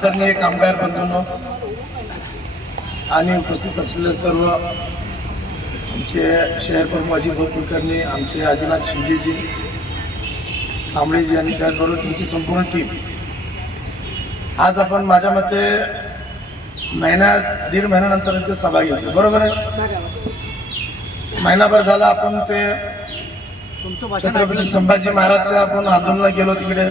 आदरणीय कामगार बंधूंनो आणि उपस्थित असलेले सर्व आमचे शहर प्रमुख अजित भाऊ कुलकर्णी आमचे आदिनाथ शिंदेजी कांबळेजी आणि त्याचबरोबर तुमची संपूर्ण टीम आज आपण माझ्या मते महिन्या दीड महिन्यानंतर इथे सभा घेतली बरोबर आहे? महिनाभर झाला आपण ते छत्रपती संभाजी महाराजच्या आपण आंदोलनाला गेलो तिकडे.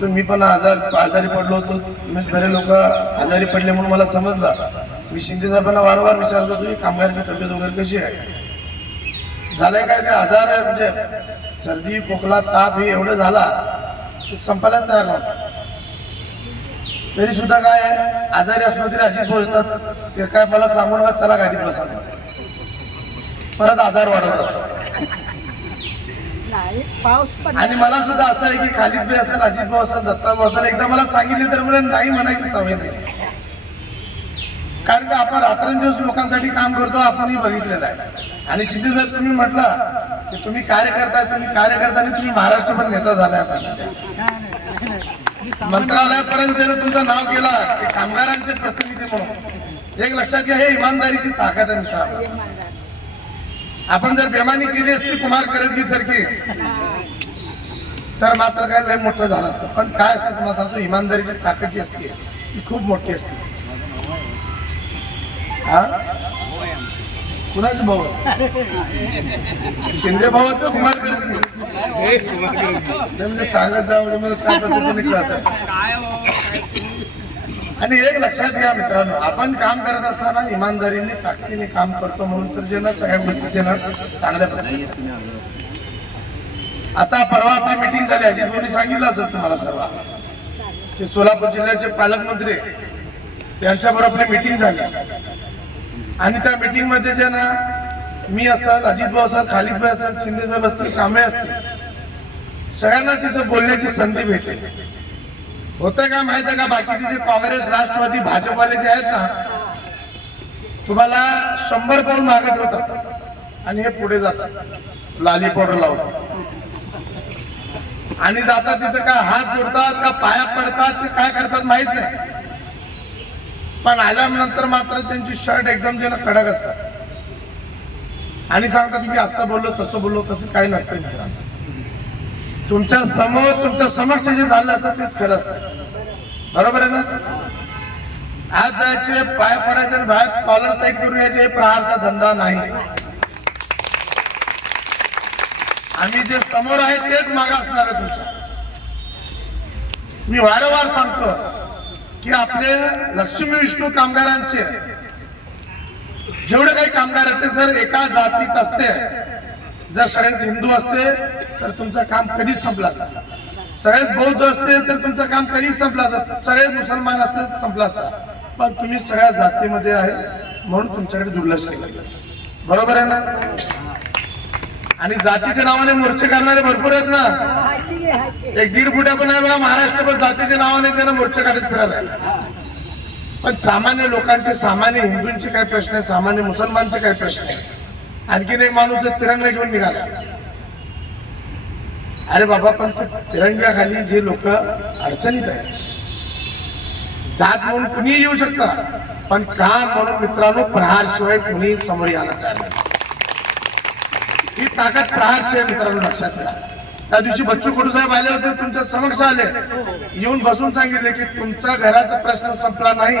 तर मी पण आजार आजारी पडलो होतो. मी बरे लोक आजारी पडले म्हणून मला समजलं. मी शिंदे साहेबांना वारंवार विचारत होतो की कामगारची तब्येत वगैरे कशी आहे? झालंय काय ते आजार आहे म्हणजे? सर्दी खोकला ताप हे एवढं झाला की संपायला तयार नव्हता. तरी सुद्धा काय आहे? आजारी असलो तरी अशीच बोलतात ते काय मला सांगून का चला गाडीत बसा परत आजार वाढवतात. नाही. आणि मला सुद्धा असं आहे की खालिद भाई असेल अजित भाऊ असेल दत्ता भाऊ असेल एकदा मला सांगितले तर मला नाही म्हणायची सवय नाही. कारण का आपण रात्रंदिवस लोकांसाठी काम करतो आपणही बघितलेलं आहे. आणि शिंदे साहेब तुम्ही म्हटलं की तुम्ही कार्य करताय तुम्ही कार्य करता आणि तुम्ही महाराष्ट्रभर नेता झालाय आता सध्या. मंत्रालयापर्यंत त्यानं तुमचं नाव केलं की कामगारांचे प्रतिनिधी म्हणून. एक लक्षात घ्या हे इमानदारीची ताकद आहे मित्रांनो. आपण जर बेमानी केली असती कुमार करदगी सारखी तर मात्र काय लय मोठं झालं असतं. पण काय असतं तुम्हाला सांगतो इमानदारीची ताकद जी असते ती खूप मोठी असते. हा? कुणाचे भाऊ? शिंदे भाऊ कुमार म्हणजे सांगत जा म्हणजे त्या पद्धतीने कळत आणि एक लक्षात घ्या मित्रांनो आपण काम करत असताना इमानदारीने ताकदीने काम करतो म्हणून तर जे ना सगळ्या गोष्टीचे ना चांगल्या पद्धतीने. आता परवा आपली मिटिंग झाली अजित भाऊनी सांगितलं असेल तुम्हाला सर्व. की सोलापूर जिल्ह्याचे पालकमंत्री यांच्याबरोबर आपली मिटिंग झाली. आणि त्या मिटिंगमध्ये जे ना मी असाल अजित भाऊ असाल खालिद भाई असेल शिंदे साहेब असतील कांबळे असतील सगळ्यांना तिथे बोलण्याची संधी भेटली. होतंय का माहीत आहे का? बाकीचे जे काँग्रेस राष्ट्रवादी भाजपवाले जे आहेत ना तुम्हाला शंभर पाऊल मागे ठेवतात आणि हे पुढे जातात. लाली पावडर लावून. आणि जातात तिथे काय हात जोडतात का पाया पडतात ते काय करतात माहीत नाही. पण आल्यानंतर मात्र त्यांची शर्ट एकदम जे ना कडक असतात. आणि सांगतात मी असं बोललो तसं बोललो तसं काही नसतं मित्रांनो. तुमच्यासमोर तुमच्या समक्ष जे झालं असतं तेच खरं असतं. बरोबर आहे ना? आज जायचे पाय पडायचे आणि बाहेर कॉलर तय करून यायचे हे प्रहारचा धंदा नाही. आणि जे समोर आहे तेच मागा असणार आहे तुमच्या. मी वारंवार सांगतो की आपले लक्ष्मी विष्णू कामगारांचे जेवढे काही कामगार आहेत ते सर एका जातीत असते. जर सगळेच हिंदू असते तर तुमचं काम कधीच संपलं असतं. सगळेच बौद्ध असते तर तुमचं काम कधीच संपलं असतं. सगळे मुसलमान असते संपलं असतं. पण तुम्ही सगळ्या जातीमध्ये आहे म्हणून तुमच्याकडे दुर्लक्ष केलं बरोबर आहे ना? आणि जातीच्या नावाने मोर्चे करणारे भरपूर आहेत ना. एक दीड फुट्या पण आहे बघा महाराष्ट्रभर जातीच्या नावाने त्यांना मोर्चे काढत फिरायला पण सामान्य लोकांचे सामान्य हिंदूंचे काय प्रश्न आहे सामान्य मुसलमानचे काय प्रश्न आहे आणखीन एक माणूस तिरंगा घेऊन निघाला. अरे बाबा पण तिरंग्याखाली जे लोक अडचणीत आहे जात म्हणून कुणीही येऊ शकता. पण काम म्हणून मित्रांनो प्रहार शिवाय कुणी समोर यायला तयार नाही. ही ताकद प्रहारची आहे मित्रांनो लक्षात घ्या. त्या दिवशी बच्चू कडू साहेब आले होते तुमच्या समक्ष आले. येऊन बसून सांगितले की तुमचा घराचा प्रश्न संपला नाही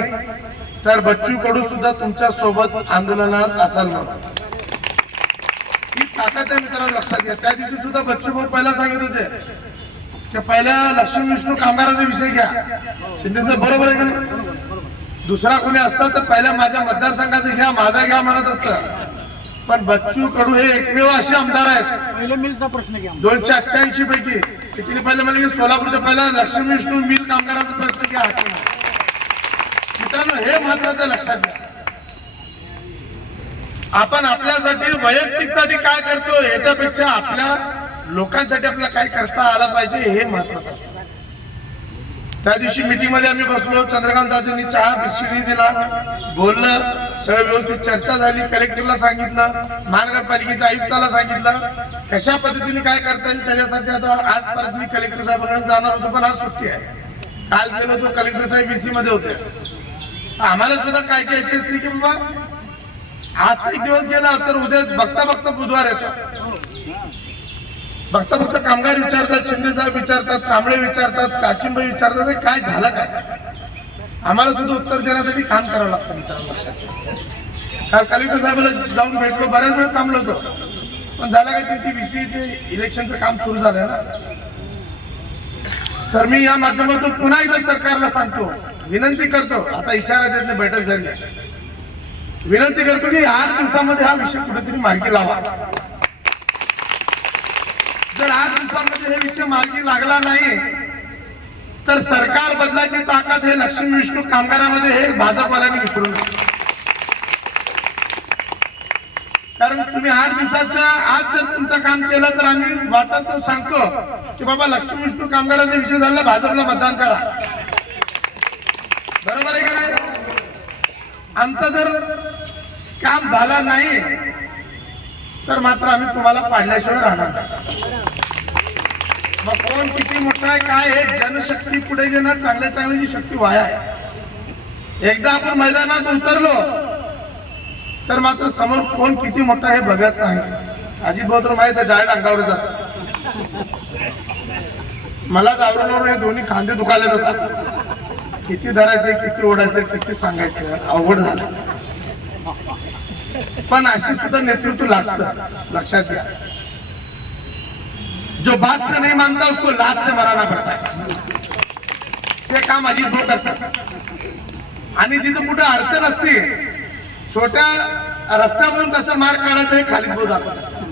तर बच्चू कडू सुद्धा तुमच्यासोबत आंदोलनात असाल म्हणून. ही ताकद आहे मित्रांनो लक्षात घ्या. त्या दिवशी सुद्धा बच्चू भाऊ पहिला सांगित होते की पहिल्या लक्ष्मी विष्णू कामगाराचा विषय घ्या. शिंदेचं बरोबर आहे का दुसरा कोणी असता तर पहिल्या माझ्या मतदारसंघाचं घ्या माझा घ्या म्हणत असतं. पण बच्चू कडू हे एकमेव असे आमदार आहेत. पहिल्या मिलचा प्रश्न घ्या. दोनशे अठ्ठ्याऐंशी पैकी. किती पहिले मला की सोलापूरच्या पहिला लक्ष्मी विष्णू मिल कामगारांचा प्रश्न घ्या. मित्रांनो हे महत्वाचं लक्षात घ्या. आपण आपल्यासाठी वैयक्तिकसाठी काय करतो याच्यापेक्षा आपल्या लोकांसाठी आपल्याला काय करता आलं पाहिजे हे महत्वाचं असतं. त्या दिवशी मीटिंगमध्ये आम्ही बसलो. चंद्रकांत दादांनी चहा बिस्किटी दिला. बोललं सगळं व्यवस्थित चर्चा झाली. कलेक्टरला सांगितलं महानगरपालिकेच्या आयुक्ताला सांगितलं कशा पद्धतीने काय करता येईल त्याच्यासाठी आता आज परत मी कलेक्टर साहेबांकडे जाणार होतो पण आज सुट्टी आहे. काल गेलो तो कलेक्टर साहेब बीसी मध्ये होते. आम्हाला सुद्धा काय काय अशी असते की बाबा आजचा एक दिवस गेला तर उद्या बघता बघता बुधवार येतो. बघता फक्त कामगार विचारतात शिंदे साहेब विचारतात कांबळे विचारतात काशिंबाई विचारतात काय झालं काय? आम्हाला सुद्धा उत्तर देण्यासाठी काम करावं लागतं मित्रांनो लक्षात काल कलेक्टर साहेबाला जाऊन भेटलो बऱ्याच वेळ थांबलो होतो. पण झालं काय त्यांची विषय ते इलेक्शनचं काम सुरू झालं ना. तर मी या माध्यमातून पुन्हा एकदा सरकारला सांगतो विनंती करतो आता इशारा देत नाही बैठक झाली. विनंती करतो की आठ दिवसामध्ये हा विषय कुठेतरी मार्गी लावा. जर आज दिवसामध्ये हे विषय मार्गी लागला नाही तर सरकार बदलायची ताकद हे लक्ष्मी विष्णू कामगारामध्ये हे भाजपवाल्यांनी विसरून नये. कारण तुम्ही आठ दिवसाच्या आज जर तुमचं काम केलं तर आम्ही वाटत सांगतो की बाबा लक्ष्मी विष्णू कामगाराचा विषय झाला भाजपला मतदान करा बरोबर आहे का नाही आमचं जर काम झाला नाही तर मात्र आम्ही तुम्हाला पाडल्याशिवाय राहणार नाही. मग कोण किती मोठा आहे काय हे जनशक्ती पुढे घेणं चांगल्या चांगल्याची शक्ती वाया आहे. एकदा आपण मैदानात उतरलो तर मात्र समोर कोण किती मोठा हे बघत नाही. अजित भाऊ माहीत आहे डायरेक्ट अंगावर जात मला आवरून हे दोन्ही खांदे दुखायला जातात किती धरायचे किती ओढायचे किती सांगायचं अवघड झालं. पण अशी सुद्धा नेतृत्व लागतं. लक्षात घ्या. जो बात से नहीं मानता उसको लात से मराना पड़ता है ते काम अजित भाऊ करतात. आणि जिथं कुठं अडचण असते छोट्या रस्त्यावरून कसं मार्ग काढायचं हे खालीद भाऊ दाखवत असतात.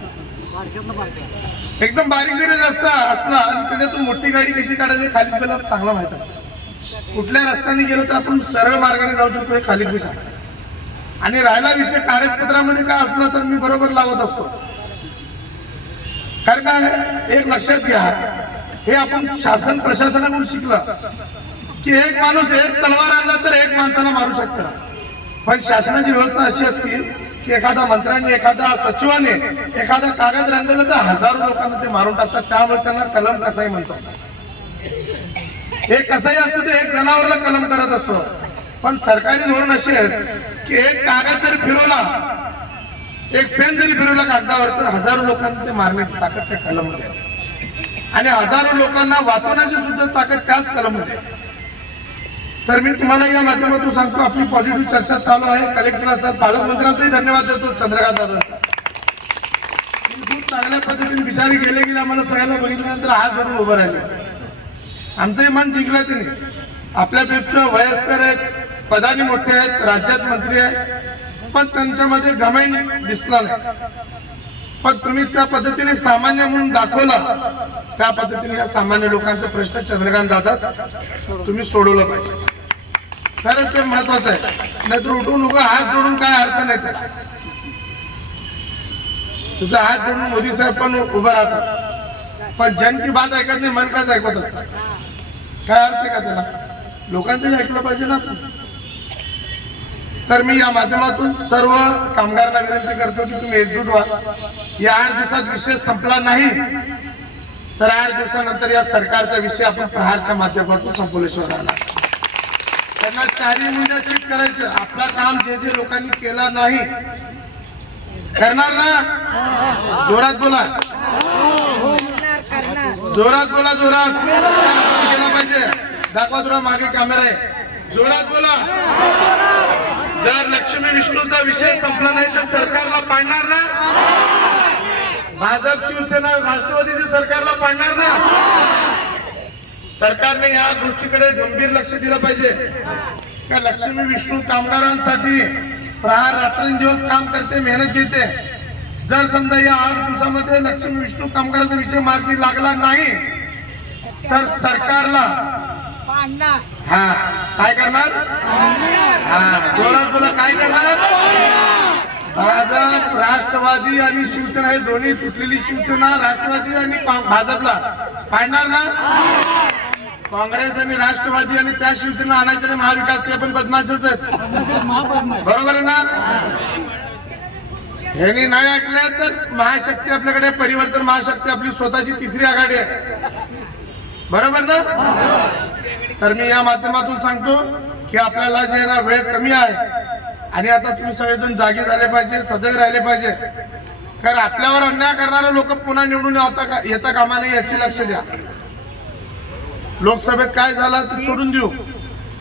एकदम बारीक जरी रस्ता असला आणि त्याच्यातून मोठी गाडी कशी काढायची खालीद भाऊला चांगलं माहीत असतं. कुठल्या रस्त्याने गेलो तर आपण सरळ मार्गाने जाऊ शकतो हे खालीद भाऊ सांगतात. आणि राहिला विषय कागदपत्रामध्ये काय असला तर मी बरोबर लावत असतो. कारण काय एक लक्षात घ्या. हे आपण शासन प्रशासनाकडून शिकलं. की एक माणूस एक तलवार आणला तर एक माणसाला मारू शकतं. पण शासनाची व्यवस्था अशी असते की एखाद्या मंत्र्याने एखाद्या सचिवाने एखादा कागद रंगवलं तर हजारो लोकांना ते मारून टाकतात. त्यामुळे त्यांना कलम कसाही म्हणतात एक कसाही असतो ते एक जनावरला कलम करत असतो. पण सरकारी धोरण असे आहेत की एक कागद जर फिरवला एक पेन जरी फिरवला कागदावर तर हजारो लोकांना ते मारण्याची ताकद त्या कलममध्ये आहे. आणि हजारो लोकांना वाचवण्याची सुद्धा ताकद त्याच कलममध्ये आहे. तर मी तुम्हाला या माध्यमातून सांगतो आपली पॉझिटिव्ह चर्चा चालू आहे. कलेक्टर सर पालकमंत्र्यांचाही धन्यवाद देतो चंद्रकांत दादांचा. खूप चांगल्या पद्धतीने विचारी गेले गेले आम्हाला सगळ्यांना बघितल्यानंतर हा जोडून उभं राहिले. आमचंही मन जिंकलं त्यांनी आपल्यापेक्षा वयस्कर आहेत पदानी मोठे आहेत राज्यात मंत्री आहेत. पण त्यांच्यामध्ये घमेंड दिसला नाही. पण तुम्ही त्या पद्धतीने सामान्य म्हणून दाखवला त्या पद्धतीने या सामान्य लोकांचा प्रश्न चंद्रकांत दादा तुम्ही सोडवलं पाहिजे. खरंच ते महत्वाचं आहे. नाहीतर उठून उभं हात जोडून काय अर्थ नाही त्याला. तुझा हात जोडून मोदी साहेब पण उभं राहतात. पण जन की बात ऐकत नाही मन काच ऐकत असतात काय अर्थ आहे का त्याला? लोकांचंही ऐकलं पाहिजे ना आपण. तर मी या माध्यमातून सर्व कामगारांना विनंती करतो की तुम्ही एकजूट व्हा. या आठ दिवसात विषय संपला नाही तर आठ दिवसानंतर या सरकारचा विषय आपण प्रहारच्या माध्यमातून संपवल्याशिवाय राहणार त्यांना चारही महिन्यात करायचं. आपला काम जे जे लोकांनी केला नाही करणार ना? जोरात बोला. जोरात बोला जोरात. केला पाहिजे. दाखवा तुला मागे कॅमेरा आहे. जोरात बोला. जर लक्ष्मी विष्णूचा विषय संपला नाही तर सरकारला पाडणार ना? भाजप शिवसेना राष्ट्रवादीचे सरकारला पाडणार ना? सरकारने या गोष्टीकडे गंभीर लक्ष दिलं पाहिजे. का लक्ष्मी विष्णू कामगारांसाठी प्रहार रात्रंदिवस काम करते मेहनत घेते. जर समजा या आठ दिवसामध्ये लक्ष्मी विष्णू कामगारांचा विषय मार्गी लागला नाही तर सरकारला हा काय करणार? हा जोरात बोला काय करणार? भाजप राष्ट्रवादी आणि शिवसेना हे दोन्ही तुटलेली शिवसेना राष्ट्रवादी आणि भाजपला. पाडणार ना? काँग्रेस आणि राष्ट्रवादी आणि त्या शिवसेना आणायचं महाविकास ते पण बदमाशच आहेत. बरोबर आहे ना? ह्यांनी नाही ऐकलं तर महाशक्ती आपल्याकडे परिवर्तन महाशक्ती आपली स्वतःची तिसरी आघाडी आहे. बरोबर ना? तर मी या माध्यमातून सांगतो की आपल्याला जे ना वेळ कमी आहे. आणि आता तुम्ही सगळेजण जागे झाले पाहिजे सजग राहिले पाहिजे. कारण आपल्यावर अन्याय करणारे लोक पुन्हा निवडून येता का येता कामा नाही याची लक्ष द्या. लोकसभेत काय झालं ते सोडून देऊ.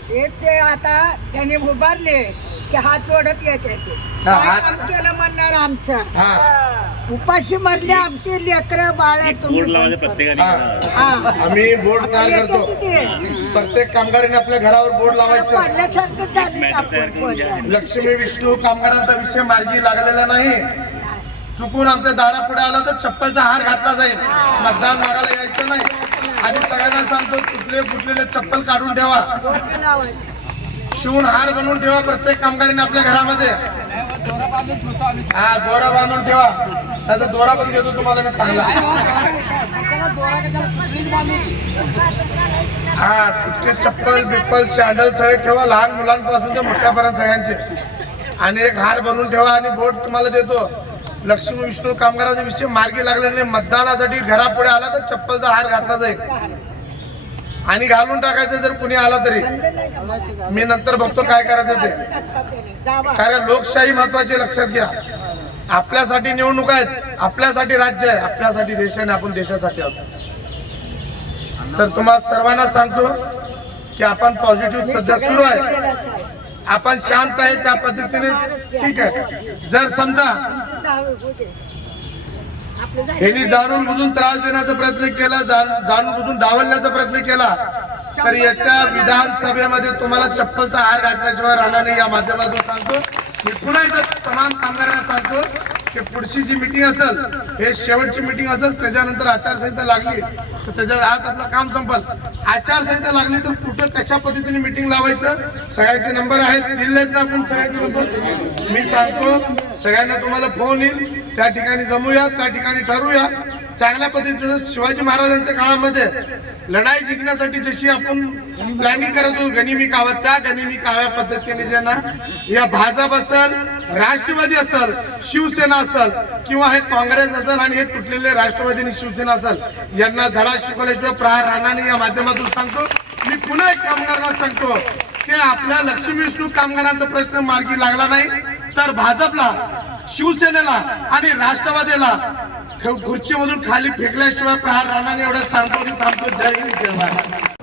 हेच आता त्यांनी उभारले की हात जोडत येते. हा, केलं म्हणणार आमचं? हा. उपाशी मरले आमचे लेकर बाळ तुम्ही बोर्ड लावायचं प्रत्येकाने हा. हा. आम्ही बोर्ड तयार करतो. प्रत्येक कामगाराने आपल्या घरावर बोर्ड लावायचं. पडल्यासारखं झालं मॅटर आपण तयार करून घ्या. बोललं. लक्ष्मी विष्णू कामगारांचा विषय मार्गी लागलेला नाही. चुकून आमच्या दारापुढे आला तर चप्पलचा हार घातला जाईल. मतदान मागायला यायचं नाही. आणि सगळ्यांना सांगतो तुटले फुटलेले चप्पल काढून ठेवा. लावायचं. शिवून हार बनवून ठेवा प्रत्येक कामगारीने आपल्या घरामध्ये. हा दोरा बांधून ठेवा. त्याचा दोरा पण देतो तुम्हाला मी चांगला. हा तुटके चप्पल बिप्पल सॅन्डल सगळे ठेवा लहान मुलांपासून ते मोठ्यापर्यंत सगळ्यांचे. आणि एक हार बनवून ठेवा आणि बोट तुम्हाला देतो. लक्ष्मी विष्णू कामगाराचा विषय मार्गी लागल्याने मतदानासाठी घरापुढे आला तर चप्पलचा हार घातला जाईल. आणि घालून टाकायचं जर कुणी आला तरी. मी नंतर बघतो काय करायचं ते. कारण लोकशाही महत्वाची लक्षात घ्या. आपल्यासाठी निवडणूक आहेत आपल्यासाठी राज्य आहे आपल्यासाठी देश आहे आपण देशासाठी आहोत. तर तुम्हाला सर्वांना सांगतो की आपण पॉझिटिव्ह सध्या सुरू आहे. आपण शांत आहे त्या पद्धतीने. ठीक आहे. जर समजा. यांनी जाणून बुजून त्रास देण्याचा प्रयत्न केला जाण- जाणून बुजून डावलण्याचा प्रयत्न केला तर येत्या विधानसभेमध्ये तुम्हाला चप्पलचा हार घातल्याशिवाय राहणार नाही. या माध्यमातून सांगतो मी पुन्हा एकदा तमाम कामगारांना सांगतो की पुढची जी मिटिंग असेल हे शेवटची मिटिंग असेल त्याच्यानंतर आचारसंहिता लागली तर त्याच्या आत आपलं काम संपल. आचारसंहिता लागली तर कुठं कशा पद्धतीने मिटिंग लावायचं? सगळ्यांचे नंबर आहेत. दिलेत ना आपण सगळ्यांचे नंबर मी सांगतो सगळ्यांना तुम्हाला फोन येईल. त्या ठिकाणी जमूया त्या ठिकाणी ठरवूया चांगल्या पद्धतीनं शिवाजी महाराजांच्या काळामध्ये लढाई जिंकण्यासाठी जशी आपण प्लॅनिंग करत होतो गनिमी कावता त्या गनिमी काव्या पद्धतीने ज्यांना या भाजप असेल राष्ट्रवादी असेल शिवसेना असेल किंवा हे काँग्रेस असेल आणि हे तुटलेले राष्ट्रवादी आणि शिवसेना असल यांना धडा शिकवल्याशिवाय प्रहार राणाने या माध्यमातून सांगतो. मी पुन्हा एक कामगारांना सांगतो की आपल्या लक्ष्मी विष्णू कामगारांचा प्रश्न मार्गी लागला नाही तर भाजपला शिवसेनेला आणि राष्ट्रवादीला खुर्चीमधून खाली फेकल्याशिवाय प्रहार राणाने एवढं सांगतो आणि थांबतो. जय हिंद जय भारत.